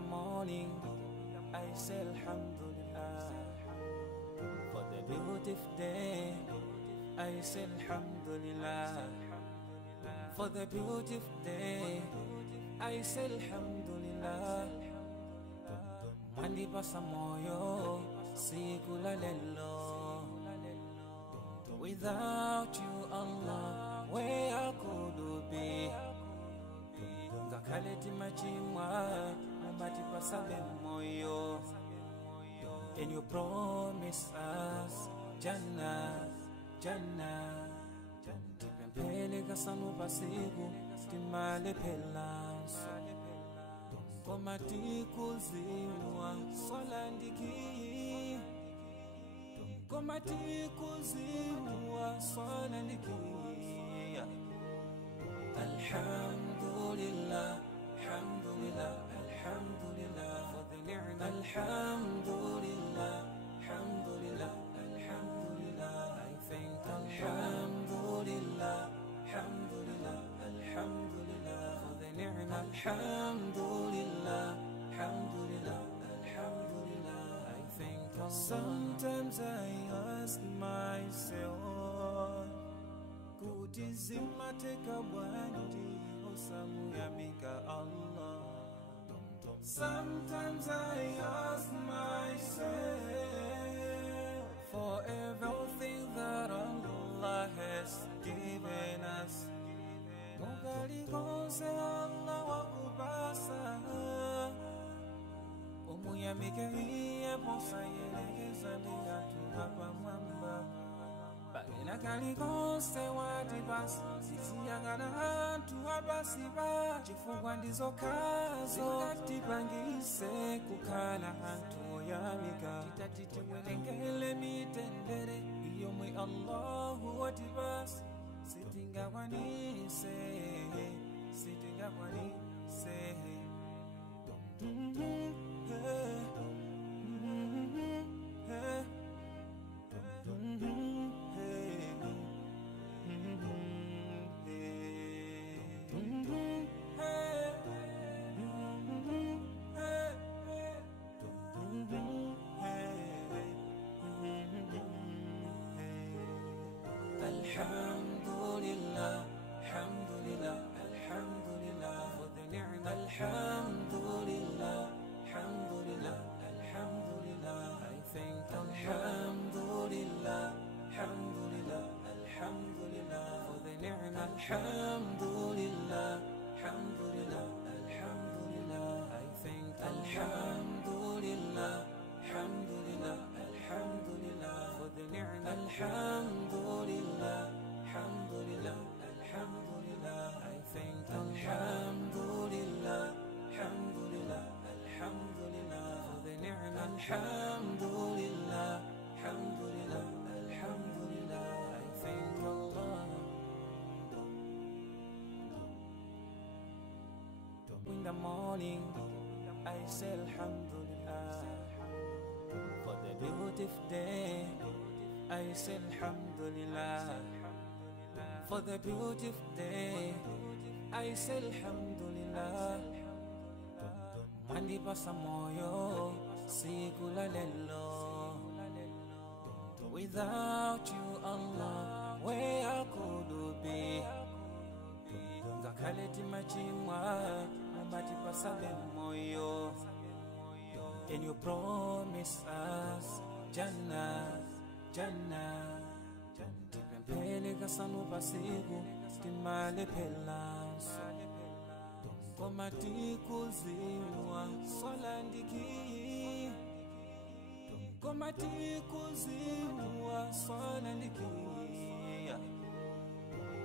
the morning, I say Alhamdulillah. For the beautiful day, I say Alhamdulillah. For the beautiful day, I say Alhamdulillah. Mandipasa moyo sikula lelo. Without you, Allah, where could be? Ngakaleti machimwa, mandipasa moyo. And you promise us Jannah, Jannah. Tipempele kasanu pasiku, timale pelanso. Komati kuziwa, solandiki. Komati kuziwa, solandiki. Alhamdulillah, alhamdulillah, alhamdulillah for the ni'mah. Alhamdulillah, alhamdulillah, alhamdulillah. I thank Alhamdulillah, alhamdulillah, alhamdulillah for the ni'mah. Alhamdulillah, alhamdulillah, alhamdulillah. I thank Allah. Sometimes I ask myself, kutizima teka bwandi osamu yamika Allah. Sometimes I ask myself for everything that Allah has given us. Mugali gonse Allah wa ubasa. Omuyamike hiye posa yelegeza miyatu hapa mwamba. Bagina kali gonse wadibasi sisiyangana hantu abasiba. Chifungwa ndizo kazo katipangise kukala hantu yamika. Titatiti mwelengele mitendere iyo mwe Allahu wadibasi. Sitinga wanise, sitinga wanise. Alhamdulillah, alhamdulillah, alhamdulillah for the ni'mah. Alhamdulillah, alhamdulillah, alhamdulillah. I thank Alhamdulillah, alhamdulillah, alhamdulillah for the ni'mah. Alhamdulillah, alhamdulillah, alhamdulillah. I thank Alhamdulillah, alhamdulillah, alhamdulillah for the ni'mah. Alhamdulillah, alhamdulillah, alhamdulillah. I thank Alhamdulillah, alhamdulillah, alhamdulillah for the ni'mah. Alhamdulillah, alhamdulillah, alhamdulillah. I thank Allah. In the morning, I say Alhamdulillah. For the beautiful day, I say Alhamdulillah. For the beautiful day, I say Alhamdulillah. Mandipasa moyo sikula lelo. Without you, Allah, where could be? Ngakaleti machimwa, mandipasa moyo. And you promise us Jannah, Jannah. Tipempele kasanu pasiku, timale pelanso. Komati kuziwa, solandiki. Komati kuziwa, solandiki.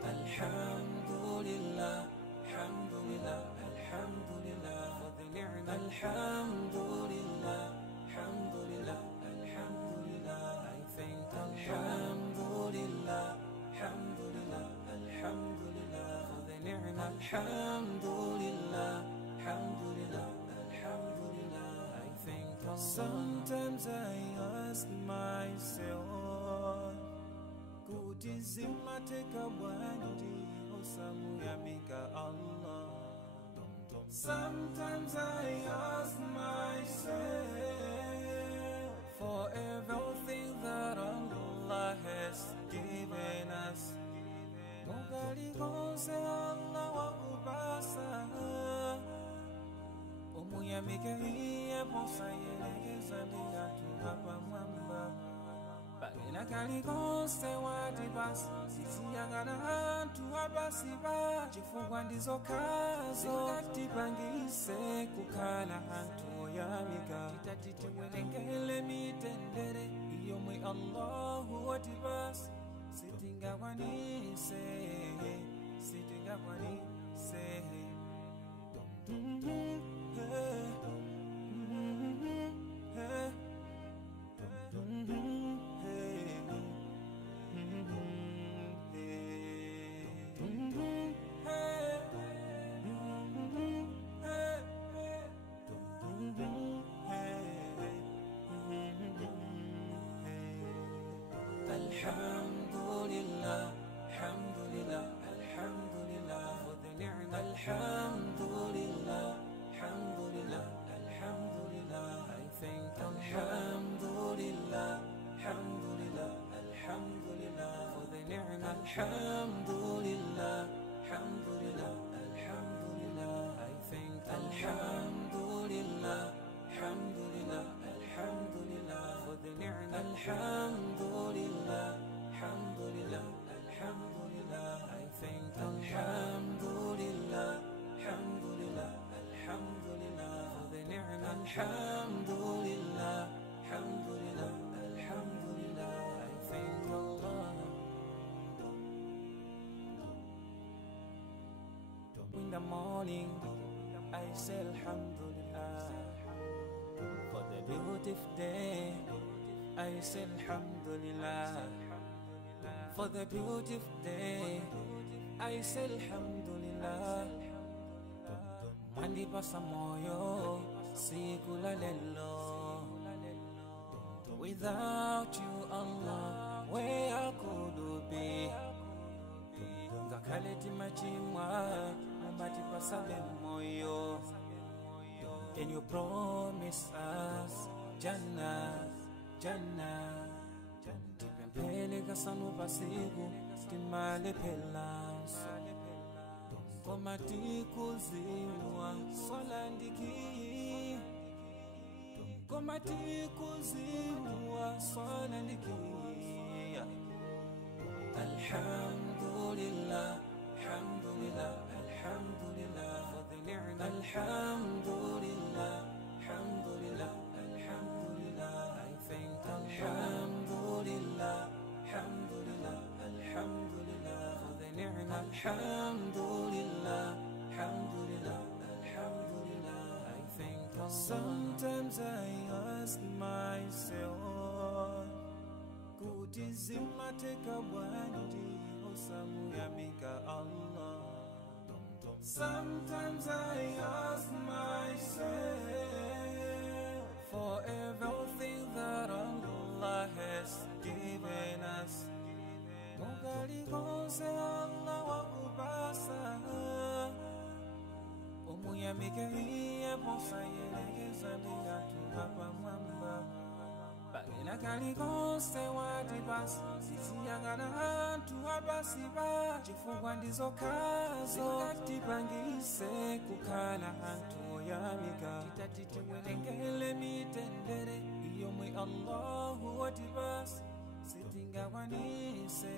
Alhamdulillah, alhamdulillah, alhamdulillah for the ni'mah. Alhamdulillah, alhamdulillah, alhamdulillah. I thank Alhamdulillah, alhamdulillah, alhamdulillah for the ni'mah. Alhamdulillah, alhamdulillah, alhamdulillah. I thank Allah. Sometimes I ask myself, kutizima teka bwandi osamu yamika Allah. Sometimes I ask Omuyamike iye posa yelekeza ndiyatu hapa mwamba. Bagena kalikonse wati basi sisiyagala antu abasiba chifukwa ndizo kazo katipangise kukala antu oyamika. Titatitiwelengele mitendere iyo mwe Allahu wati basi sitingakwanise Alhamdulillah, alhamdulillah, alhamdulillah for the ni'mah. Alhamdulillah, alhamdulillah, alhamdulillah. I thank Alhamdulillah, alhamdulillah, alhamdulillah for the ni'mah. Alhamdulillah, alhamdulillah, alhamdulillah. I thank Alhamdulillah, alhamdulillah, alhamdulillah for the ni'mah. Alhamdulillah, alhamdulillah, alhamdulillah. I thank Alhamdulillah, alhamdulillah, alhamdulillah for the ni'mah. Alhamdulillah, alhamdulillah, alhamdulillah. I thank Allah. In the morning, I say Alhamdulillah for the beautiful day. I say Alhamdulillah for the beautiful day. I say Alhamdulillah. Mandi pasa moyo siku la lelo. Without you, Allah, where could be? Ngakaleti machimwa mabati pasa moyo. And you promise us Jannah, Jannah. Tipempele kasanu pasiku timale pelanso. Komati kuzimwa solandiki. Komati kuzimwa solandiki. Alhamdulillah, alhamdulillah, alhamdulillah for the ni'mah. Alhamdulillah, alhamdulillah, alhamdulillah. I thank Alhamdulillah, alhamdulillah, alhamdulillah for the ni'mah. Alhamdulillah, alhamdulillah, alhamdulillah. I thank Allah. Sometimes I ask myself, kutizima teka bwanji osamuyamika Allah. Sometimes I ask myself for everything that Allah has given us. Mugali konse Allah wa ubasa. Omuyamike iye posa yelekeza ndiyatu hapa mwamba. Bagena kalikonse wati basi sisiyagala antu abasiba chifukwa ndizo kazo katipangise kukala antu oyamika. Titatitiwelengele mitendere iyo mwe Allahu wati basi sitingakwanise